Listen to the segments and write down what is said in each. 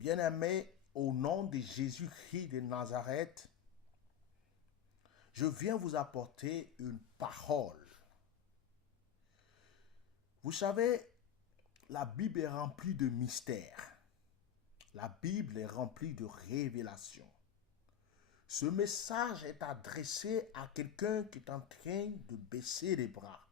Bien-aimés, au nom de Jésus-Christ de Nazareth, je viens vous apporter une parole. Vous savez, la Bible est remplie de mystères. La Bible est remplie de révélations. Ce message est adressé à quelqu'un qui est en train de baisser les bras.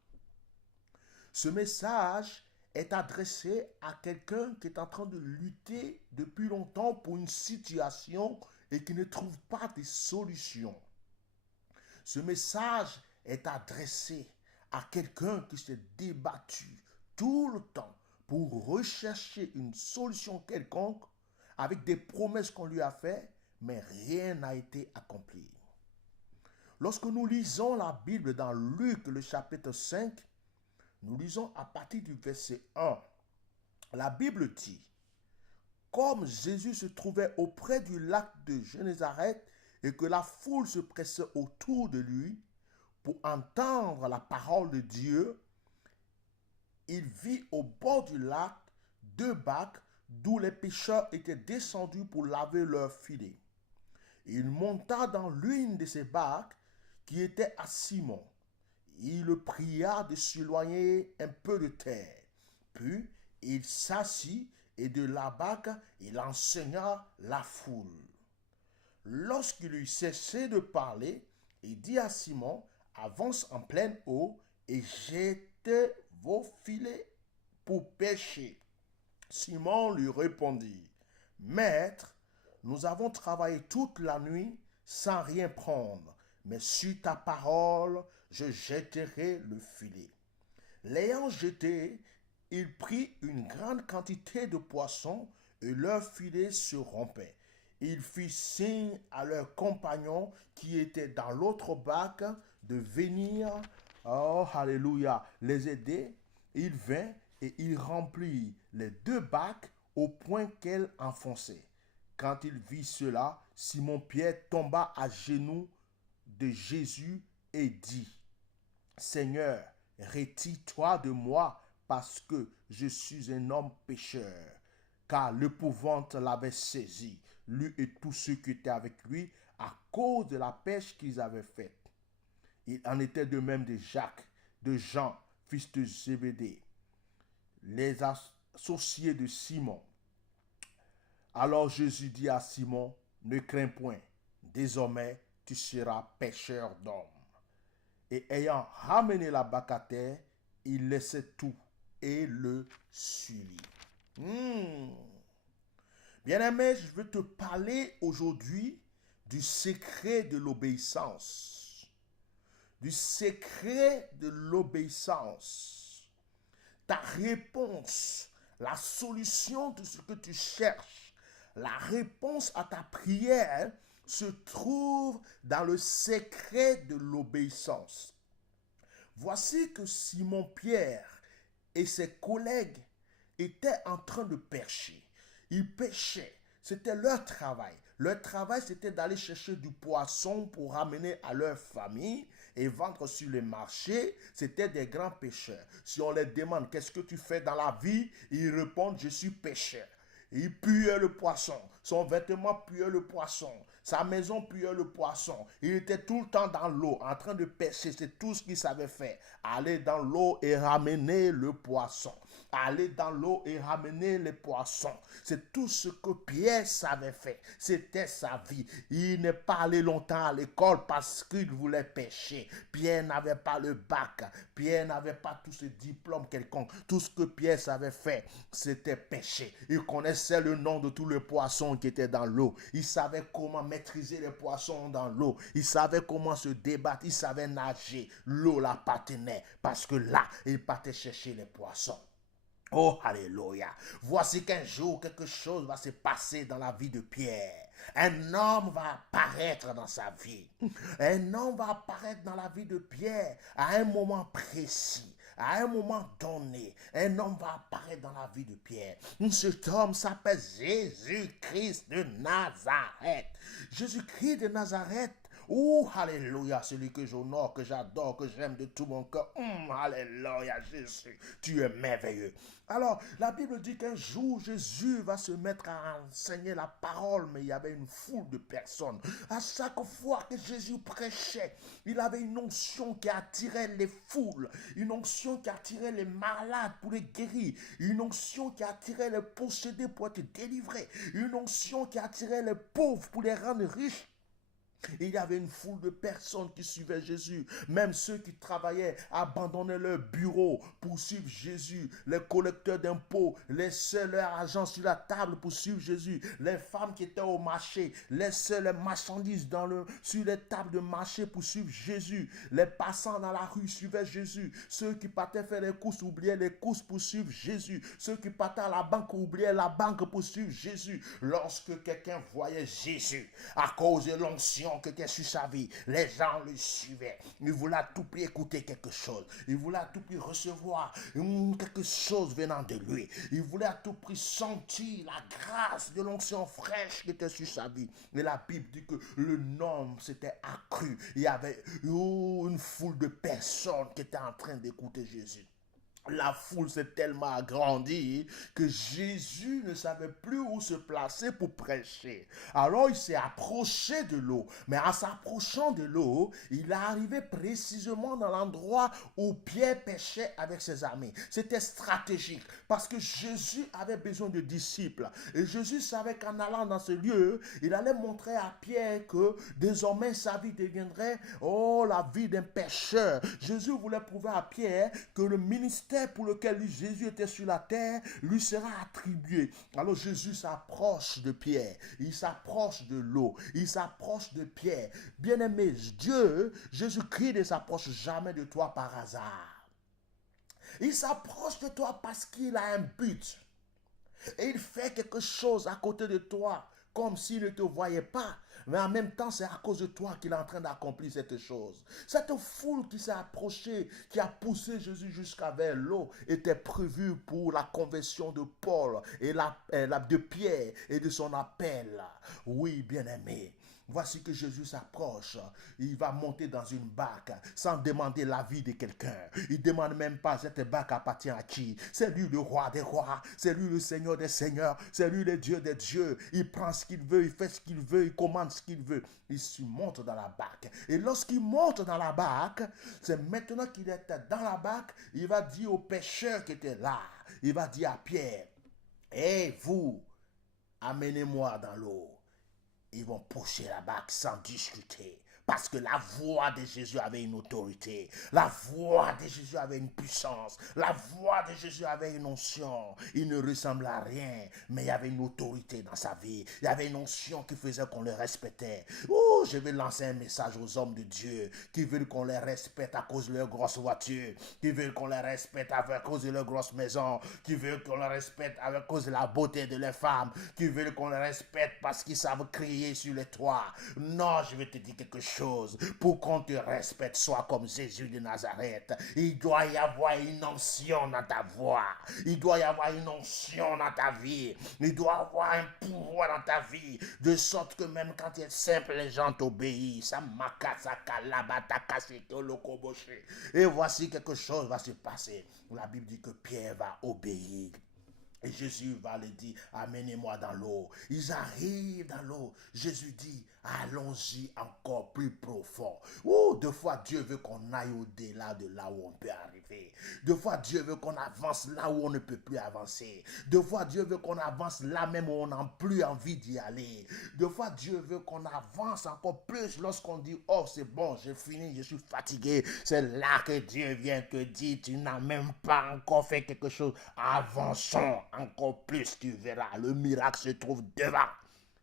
Ce message est adressé à quelqu'un qui est en train de lutter depuis longtemps pour une situation et qui ne trouve pas de solution. Ce message est adressé à quelqu'un qui s'est débattu tout le temps pour rechercher une solution quelconque avec des promesses qu'on lui a faites, mais rien n'a été accompli. Lorsque nous lisons la Bible dans Luc, le chapitre 5, nous lisons à partir du verset 1. La Bible dit, comme Jésus se trouvait auprès du lac de Génézareth et que la foule se pressait autour de lui pour entendre la parole de Dieu, il vit au bord du lac 2 barques d'où les pêcheurs étaient descendus pour laver leurs filets. Il monta dans l'une de ces barques qui était à Simon. Il le pria de s'éloigner un peu de terre. Puis il s'assit et de la barque il enseigna la foule. Lorsqu'il eut cessé de parler, il dit à Simon, avance en pleine eau et jetez vos filets pour pêcher. Simon lui répondit, Maître, nous avons travaillé toute la nuit sans rien prendre, mais sur ta parole, je jetterai le filet. L'ayant jeté, il prit une grande quantité de poissons et leur filet se rompait. Il fit signe à leurs compagnons qui étaient dans l'autre barque de venir, oh alléluia, les aider. Il vint et il remplit les 2 barques au point qu'elles enfonçaient. Quand il vit cela, Simon-Pierre tomba à genoux de Jésus et dit, Seigneur, retire-toi de moi parce que je suis un homme pécheur. Car l'épouvante l'avait saisi, lui et tous ceux qui étaient avec lui, à cause de la pêche qu'ils avaient faite. Il en était de même de Jacques, de Jean, fils de Zébédée, les associés de Simon. Alors Jésus dit à Simon, ne crains point, désormais tu seras pêcheur d'hommes. Et ayant ramené la barque à terre, il laissait tout et le suivit. Bien-aimé, je veux te parler aujourd'hui du secret de l'obéissance. Du secret de l'obéissance. Ta réponse, la solution de ce que tu cherches, la réponse à ta prière se trouve dans le secret de l'obéissance. Voici que Simon-Pierre et ses collègues étaient en train de pêcher. Ils pêchaient. C'était leur travail. Leur travail, c'était d'aller chercher du poisson pour ramener à leur famille et vendre sur les marchés. C'était des grands pêcheurs. Si on les demande, qu'est-ce que tu fais dans la vie? Ils répondent, je suis pêcheur. Il puait le poisson. Son vêtement puait le poisson. Sa maison puait le poisson. Il était tout le temps dans l'eau, en train de pêcher. C'est tout ce qu'il savait faire. Aller dans l'eau et ramener le poisson. Aller dans l'eau et ramener les poissons. C'est tout ce que Pierre savait faire. C'était sa vie. Il n'est pas allé longtemps à l'école parce qu'il voulait pêcher. Pierre n'avait pas le bac. Pierre n'avait pas tous ces diplômes quelconques. Tout ce que Pierre savait faire, c'était pêcher. Il connaissait le nom de tous les poissons qui étaient dans l'eau. Il savait comment maîtriser les poissons dans l'eau. Il savait comment se débattre. Il savait nager. L'eau l'appartenait parce que là, il partait chercher les poissons. Oh, alléluia. Voici qu'un jour, quelque chose va se passer dans la vie de Pierre. Un homme va apparaître dans sa vie. Un homme va apparaître dans la vie de Pierre à un moment précis, à un moment donné. Un homme va apparaître dans la vie de Pierre. Cet homme s'appelle Jésus-Christ de Nazareth. Jésus-Christ de Nazareth, Oh, alléluia, celui que j'honore, que j'adore, que j'aime de tout mon cœur. Alléluia, Jésus, tu es merveilleux. Alors, la Bible dit qu'un jour, Jésus va se mettre à enseigner la parole, mais il y avait une foule de personnes. À chaque fois que Jésus prêchait, il avait une onction qui attirait les foules, une onction qui attirait les malades pour les guérir, une onction qui attirait les possédés pour être délivrés, une onction qui attirait les pauvres pour les rendre riches. Il y avait une foule de personnes qui suivaient Jésus. Même ceux qui travaillaient abandonnaient leur bureau pour suivre Jésus. Les collecteurs d'impôts laissaient leur argent sur la table pour suivre Jésus. Les femmes qui étaient au marché laissaient les marchandises sur les tables de marché pour suivre Jésus. Les passants dans la rue suivaient Jésus. Ceux qui partaient faire les courses oubliaient les courses pour suivre Jésus. Ceux qui partaient à la banque oubliaient la banque pour suivre Jésus. Lorsque quelqu'un voyait Jésus, à cause de l'onction que était sur sa vie, les gens le suivaient. Il voulait à tout prix écouter quelque chose. Il voulait à tout prix recevoir quelque chose venant de lui. Il voulait à tout prix sentir la grâce de l'onction fraîche qui était sur sa vie. Et la Bible dit que le nombre s'était accru. Il y avait une foule de personnes qui étaient en train d'écouter Jésus. La foule s'est tellement agrandie que Jésus ne savait plus où se placer pour prêcher. Alors il s'est approché de l'eau. Mais en s'approchant de l'eau, il est arrivé précisément dans l'endroit où Pierre pêchait avec ses amis. C'était stratégique parce que Jésus avait besoin de disciples. Et Jésus savait qu'en allant dans ce lieu, il allait montrer à Pierre que désormais sa vie deviendrait la vie d'un pêcheur. Jésus voulait prouver à Pierre que le ministère pour lequel Jésus était sur la terre lui sera attribué. Alors Jésus s'approche de Pierre, il s'approche de l'eau, il s'approche de Pierre. Bien-aimé, Dieu, Jésus-Christ ne s'approche jamais de toi par hasard. Il s'approche de toi parce qu'il a un but. Et il fait quelque chose à côté de toi, comme s'il ne te voyait pas. Mais en même temps, c'est à cause de toi qu'il est en train d'accomplir cette chose. Cette foule qui s'est approchée, qui a poussé Jésus jusqu'à vers l'eau, était prévue pour la conversion de Paul et de Pierre et de son appel. Oui, bien-aimé. Voici que Jésus s'approche. Il va monter dans une barque sans demander l'avis de quelqu'un. Il ne demande même pas cette barque appartient à qui. C'est lui le roi des rois. C'est lui le Seigneur des seigneurs. C'est lui le Dieu des dieux. Il prend ce qu'il veut, il fait ce qu'il veut, il commande ce qu'il veut. Il se monte dans la barque. Et lorsqu'il monte dans la barque, c'est maintenant qu'il est dans la barque, il va dire aux pêcheurs qui étaient là, il va dire à Pierre, hé vous, amenez-moi dans l'eau. Ils vont pousser la barque sans discuter. Parce que la voix de Jésus avait une autorité. La voix de Jésus avait une puissance. La voix de Jésus avait une onction. Il ne ressemblait à rien, mais il y avait une autorité dans sa vie. Il y avait une onction qui faisait qu'on le respectait. Oh, je vais lancer un message aux hommes de Dieu qui veulent qu'on les respecte à cause de leur grosse voiture, qui veulent qu'on les respecte à cause de leur grosse maison, qui veulent qu'on les respecte à cause de la beauté de leurs femmes, qui veulent qu'on les respecte parce qu'ils savent crier sur les toits. Non, je vais te dire quelque chose. Pour qu'on te respecte, sois comme Jésus de Nazareth. Il doit y avoir une onction dans ta voix. Il doit y avoir une onction dans ta vie. Il doit y avoir un pouvoir dans ta vie. De sorte que même quand tu es simple, les gens t'obéissent. Et voici quelque chose va se passer. La Bible dit que Pierre va obéir. Et Jésus va le dire, amenez-moi dans l'eau. Ils arrivent dans l'eau. Jésus dit, allons-y encore plus profond. Oh, deux fois Dieu veut qu'on aille au-delà de là où on peut arriver. Deux fois Dieu veut qu'on avance là où on ne peut plus avancer. Deux fois Dieu veut qu'on avance là même où on n'a plus envie d'y aller. Deux fois Dieu veut qu'on avance encore plus lorsqu'on dit, oh c'est bon, j'ai fini, je suis fatigué. C'est là que Dieu vient te dire, tu n'as même pas encore fait quelque chose. Avançons encore plus, tu verras, le miracle se trouve devant.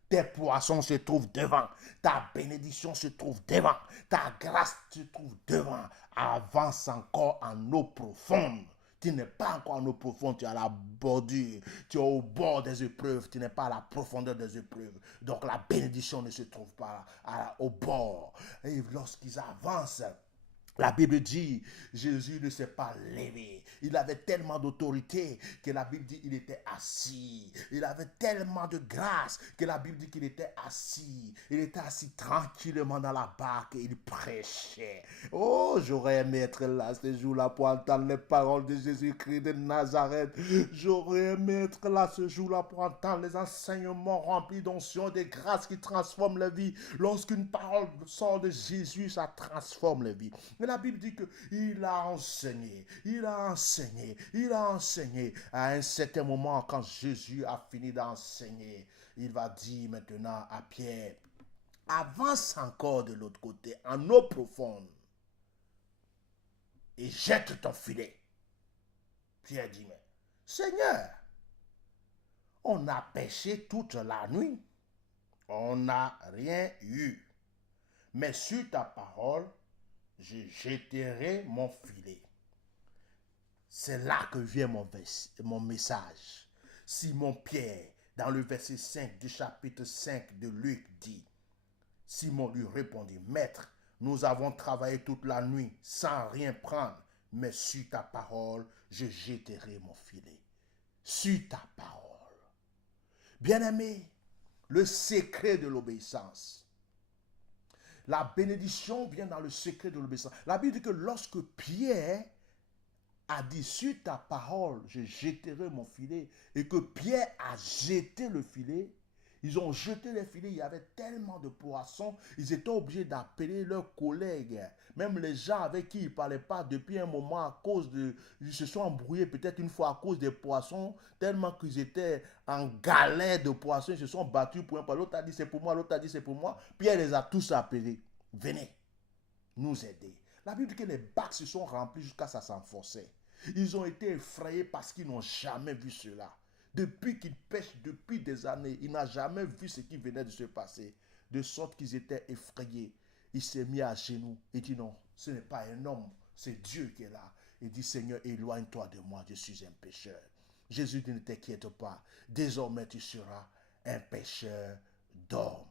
Tes poissons se trouvent devant. Ta bénédiction se trouve devant. Ta grâce se trouve devant. Avance encore en eau profonde. Tu n'es pas encore en eau profonde, tu es à la bordure. Tu es au bord des épreuves, tu n'es pas à la profondeur des épreuves. Donc la bénédiction ne se trouve pas au bord. Et lorsqu'ils avancent, La Bible dit, Jésus ne s'est pas levé. Il avait tellement d'autorité que la Bible dit qu'il était assis. Il avait tellement de grâce que la Bible dit qu'il était assis. Il était assis tranquillement dans la barque et il prêchait. Oh, j'aurais aimé être là ce jour-là pour entendre les paroles de Jésus-Christ de Nazareth. J'aurais aimé être là ce jour-là pour entendre les enseignements remplis d'onction, de grâce qui transforment la vie. Lorsqu'une parole sort de Jésus, ça transforme la vie. Mais la Bible dit qu'il a enseigné, il a enseigné, il a enseigné. À un certain moment, quand Jésus a fini d'enseigner, il va dire maintenant à Pierre, avance encore de l'autre côté, en eau profonde, et jette ton filet. Pierre dit, mais Seigneur, on a pêché toute la nuit, on n'a rien eu. Mais sur ta parole, je jetterai mon filet. C'est là que vient mon message. Simon Pierre, dans le verset 5 du chapitre 5 de Luc, dit, Simon lui répondit, Maître, nous avons travaillé toute la nuit sans rien prendre, mais sur ta parole, je jetterai mon filet. Sur ta parole. Bien-aimé, le secret de l'obéissance. La bénédiction vient dans le secret de l'obéissance. La Bible dit que lorsque Pierre a dit sur ta parole, je jetterai mon filet, et que Pierre a jeté le filet, ils ont jeté les filets, il y avait tellement de poissons, ils étaient obligés d'appeler leurs collègues, même les gens avec qui ils ne parlaient pas depuis un moment à cause de... Ils se sont embrouillés peut-être une fois à cause des poissons, tellement qu'ils étaient en galère de poissons, ils se sont battus pour un poisson. L'autre a dit c'est pour moi, l'autre a dit c'est pour moi. Pierre les a tous appelés. Venez nous aider. La Bible dit que les bacs se sont remplis jusqu'à ça s'enfonçait. Ils ont été effrayés parce qu'ils n'ont jamais vu cela. Depuis qu'ils pêchent depuis des années, ils n'ont jamais vu ce qui venait de se passer. De sorte qu'ils étaient effrayés. Il s'est mis à genoux et dit non, ce n'est pas un homme, c'est Dieu qui est là. Il dit Seigneur, éloigne-toi de moi, je suis un pécheur. Jésus dit ne t'inquiète pas, désormais tu seras un pécheur d'hommes.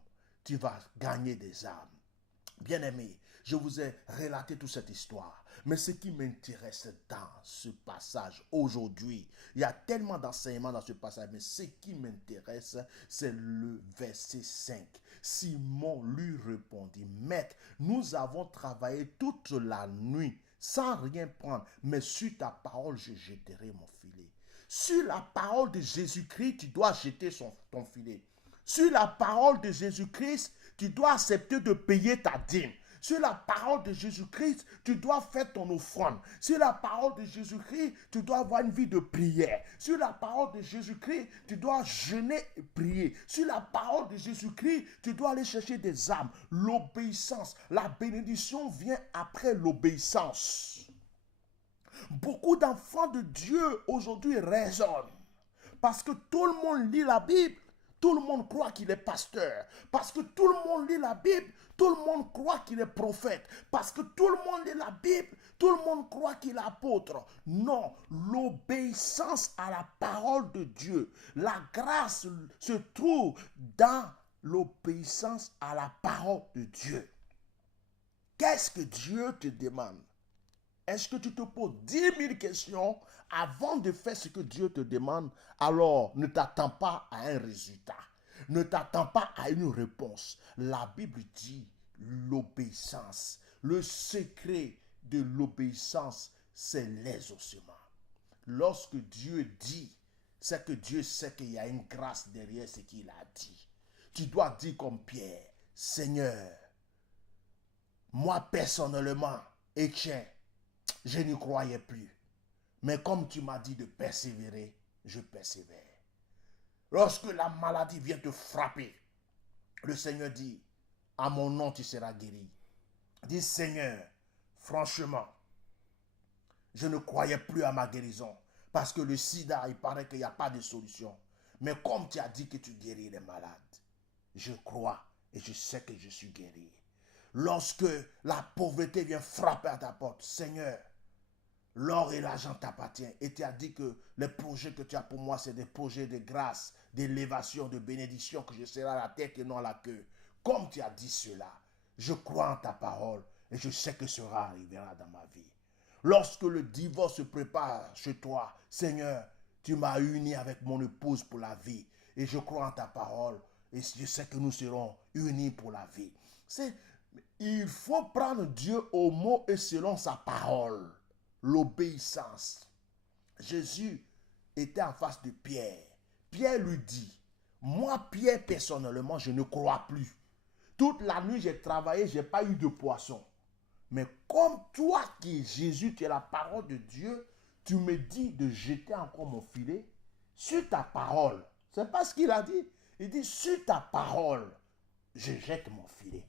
Tu vas gagner des âmes. Bien-aimés, je vous ai relaté toute cette histoire. Mais ce qui m'intéresse dans ce passage aujourd'hui, il y a tellement d'enseignements dans ce passage, mais ce qui m'intéresse, c'est le verset 5. Simon lui répondit, Maître, nous avons travaillé toute la nuit sans rien prendre, mais sur ta parole, je jetterai mon filet. Sur la parole de Jésus-Christ, tu dois jeter ton filet. Sur la parole de Jésus-Christ, tu dois accepter de payer ta dîme. Sur la parole de Jésus-Christ, tu dois faire ton offrande. Sur la parole de Jésus-Christ, tu dois avoir une vie de prière. Sur la parole de Jésus-Christ, tu dois jeûner et prier. Sur la parole de Jésus-Christ, tu dois aller chercher des âmes. L'obéissance, la bénédiction vient après l'obéissance. Beaucoup d'enfants de Dieu aujourd'hui raisonnent parce que tout le monde lit la Bible. Tout le monde croit qu'il est pasteur. Parce que tout le monde lit la Bible, tout le monde croit qu'il est prophète. Parce que tout le monde lit la Bible, tout le monde croit qu'il est apôtre. Non, l'obéissance à la parole de Dieu, la grâce se trouve dans l'obéissance à la parole de Dieu. Qu'est-ce que Dieu te demande? Est-ce que tu te poses 10 000 questions avant de faire ce que Dieu te demande? Alors, ne t'attends pas à un résultat. Ne t'attends pas à une réponse. La Bible dit l'obéissance. Le secret de l'obéissance, c'est l'exaucement. Lorsque Dieu dit, c'est que Dieu sait qu'il y a une grâce derrière ce qu'il a dit. Tu dois dire comme Pierre, Seigneur, moi personnellement, Étienne, je n'y croyais plus. Mais comme tu m'as dit de persévérer, je persévère. Lorsque la maladie vient te frapper, le Seigneur dit, à mon nom tu seras guéri. Dis Seigneur, franchement, je ne croyais plus à ma guérison. Parce que le sida, il paraît qu'il n'y a pas de solution. Mais comme tu as dit que tu guéris les malades, je crois et je sais que je suis guéri. Lorsque la pauvreté vient frapper à ta porte, Seigneur, l'or et l'argent t'appartiennent. Et tu as dit que les projets que tu as pour moi, c'est des projets de grâce, d'élévation, de bénédiction, que je serai à la tête et non à la queue. Comme tu as dit cela, je crois en ta parole. Et je sais que cela arrivera dans ma vie. Lorsque le divorce se prépare chez toi, Seigneur, tu m'as uni avec mon épouse pour la vie. Et je crois en ta parole. Et je sais que nous serons unis pour la vie. Il faut prendre Dieu au mot et selon sa parole. L'obéissance. Jésus était en face de Pierre. Pierre lui dit, moi Pierre personnellement, je ne crois plus. Toute la nuit j'ai travaillé, je n'ai pas eu de poisson. Mais comme toi qui es Jésus, tu es la parole de Dieu, tu me dis de jeter encore mon filet sur ta parole. C'est pas ce qu'il a dit. Il dit, sur ta parole, je jette mon filet.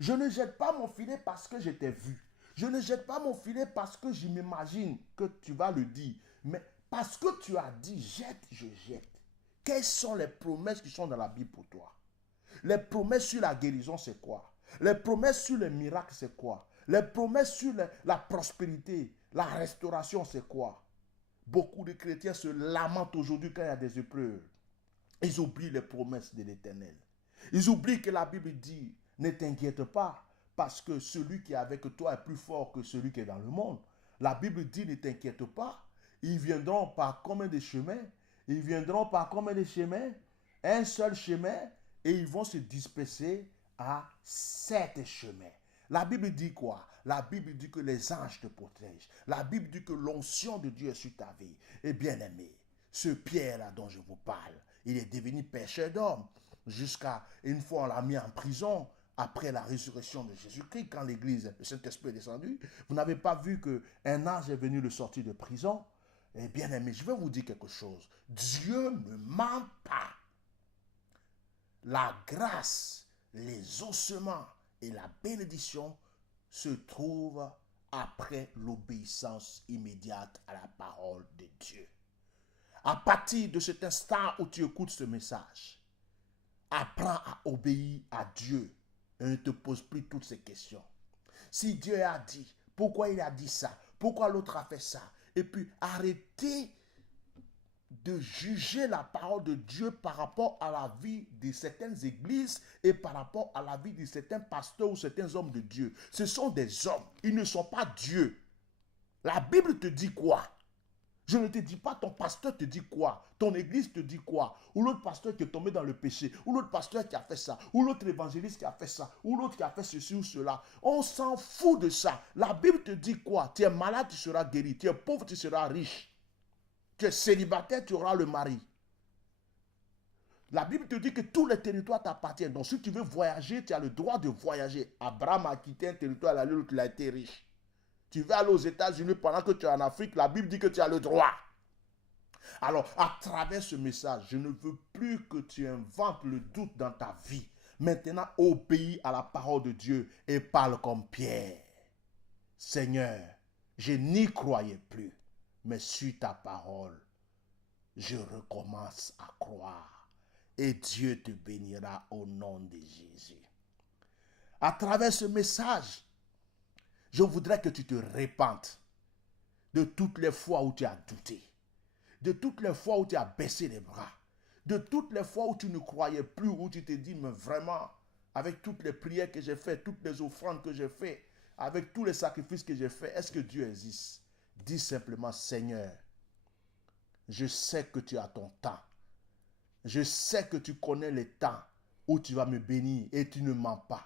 Je ne jette pas mon filet parce que je t'ai vu. Je ne jette pas mon filet parce que je m'imagine que tu vas le dire. Mais parce que tu as dit, jette, je jette. Quelles sont les promesses qui sont dans la Bible pour toi? Les promesses sur la guérison, c'est quoi? Les promesses sur les miracles, c'est quoi? Les promesses sur la prospérité, la restauration, c'est quoi? Beaucoup de chrétiens se lamentent aujourd'hui quand il y a des épreuves. Ils oublient les promesses de l'Éternel. Ils oublient que la Bible dit, ne t'inquiète pas, parce que celui qui est avec toi est plus fort que celui qui est dans le monde. La Bible dit, ne t'inquiète pas, ils viendront par combien de chemins? Ils viendront par combien de chemins? Un seul chemin, et ils vont se disperser à 7 chemins. La Bible dit quoi? La Bible dit que les anges te protègent. La Bible dit que l'onction de Dieu est sur ta vie. Et bien aimé, ce Pierre-là dont je vous parle, il est devenu pêcheur d'hommes. Jusqu'à une fois on l'a mis en prison après la résurrection de Jésus-Christ, quand l'église, le Saint-Esprit est descendu. Vous n'avez pas vu qu'un ange est venu le sortir de prison? Eh bien aimé, je vais vous dire quelque chose. Dieu ne ment pas. La grâce, les ossements et la bénédiction se trouvent après l'obéissance immédiate à la parole de Dieu. À partir de cet instant où tu écoutes ce message, apprends à obéir à Dieu et ne te pose plus toutes ces questions. Si Dieu a dit, pourquoi il a dit ça? Pourquoi l'autre a fait ça? Et puis arrêtez de juger la parole de Dieu par rapport à la vie de certaines églises et par rapport à la vie de certains pasteurs ou certains hommes de Dieu. Ce sont des hommes, ils ne sont pas Dieu. La Bible te dit quoi? Je ne te dis pas ton pasteur te dit quoi, ton église te dit quoi, ou l'autre pasteur qui est tombé dans le péché, ou l'autre pasteur qui a fait ça, ou l'autre évangéliste qui a fait ça, ou l'autre qui a fait ceci ou cela. On s'en fout de ça. La Bible te dit quoi? Tu es malade, tu seras guéri. Tu es pauvre, tu seras riche. Tu es célibataire, tu auras le mari. La Bible te dit que tous les territoires t'appartiennent. Donc si tu veux voyager, tu as le droit de voyager. Abraham a quitté un territoire, il a été riche. Tu vas aller aux États-Unis pendant que tu es en Afrique, la Bible dit que tu as le droit. Alors, à travers ce message, je ne veux plus que tu inventes le doute dans ta vie. Maintenant, obéis à la parole de Dieu et parle comme Pierre. Seigneur, je n'y croyais plus, mais sur ta parole, je recommence à croire. Et Dieu te bénira au nom de Jésus. À travers ce message, je voudrais que tu te répandes de toutes les fois où tu as douté, de toutes les fois où tu as baissé les bras, de toutes les fois où tu ne croyais plus, où tu te dis, mais vraiment, avec toutes les prières que j'ai faites, toutes les offrandes que j'ai faites, avec tous les sacrifices que j'ai faits, est-ce que Dieu existe? Dis simplement, Seigneur, je sais que tu as ton temps. Je sais que tu connais les temps où tu vas me bénir et tu ne mens pas.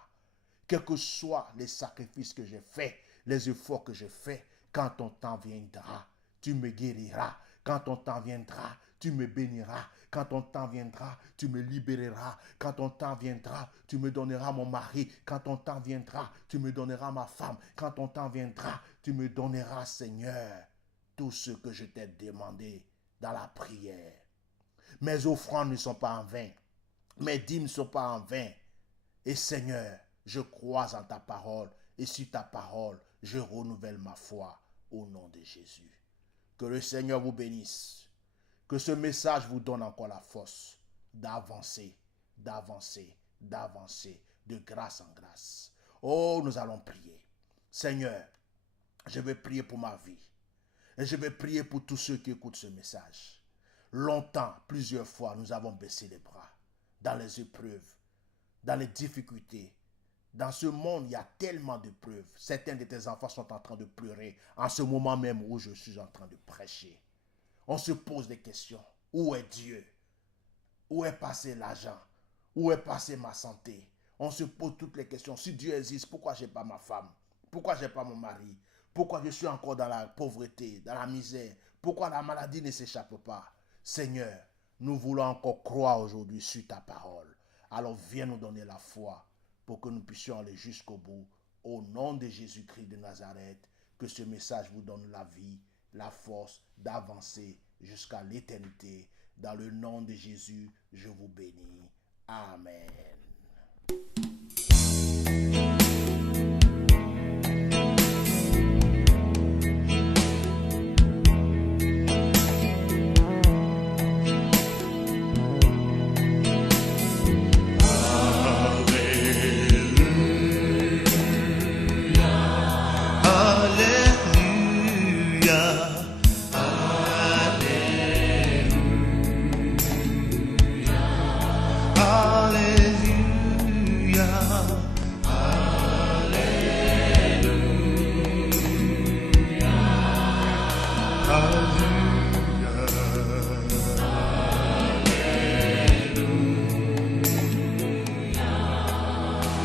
Quels que soient les sacrifices que j'ai faits, les efforts que j'ai faits, quand ton temps viendra, tu me guériras. Quand ton temps viendra, tu me béniras. Quand ton temps viendra, tu me libéreras. Quand ton temps viendra, tu me donneras mon mari. Quand ton temps viendra, tu me donneras ma femme. Quand ton temps viendra, tu me donneras, Seigneur, tout ce que je t'ai demandé dans la prière. Mes offrandes ne sont pas en vain. Mes dîmes ne sont pas en vain. Et Seigneur, je crois en ta parole. Et sur ta parole, je renouvelle ma foi au nom de Jésus. Que le Seigneur vous bénisse. Que ce message vous donne encore la force d'avancer, d'avancer, d'avancer de grâce en grâce. Oh, nous allons prier. Seigneur, je vais prier pour ma vie. Et je vais prier pour tous ceux qui écoutent ce message. Longtemps, plusieurs fois, nous avons baissé les bras dans les épreuves, dans les difficultés, Dans ce monde, il y a tellement de preuves. Certains de tes enfants sont en train de pleurer en ce moment même où je suis en train de prêcher. On se pose des questions. Où est Dieu? Où est passé l'argent? Où est passée ma santé? On se pose toutes les questions. Si Dieu existe, pourquoi je n'ai pas ma femme? Pourquoi je n'ai pas mon mari? Pourquoi je suis encore dans la pauvreté, dans la misère? Pourquoi la maladie ne s'échappe pas? Seigneur, nous voulons encore croire aujourd'hui sur ta parole. Alors viens nous donner la foi pour que nous puissions aller jusqu'au bout. Au nom de Jésus-Christ de Nazareth, que ce message vous donne la vie, la force d'avancer jusqu'à l'éternité. Dans le nom de Jésus, je vous bénis. Amen.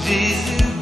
Jesus.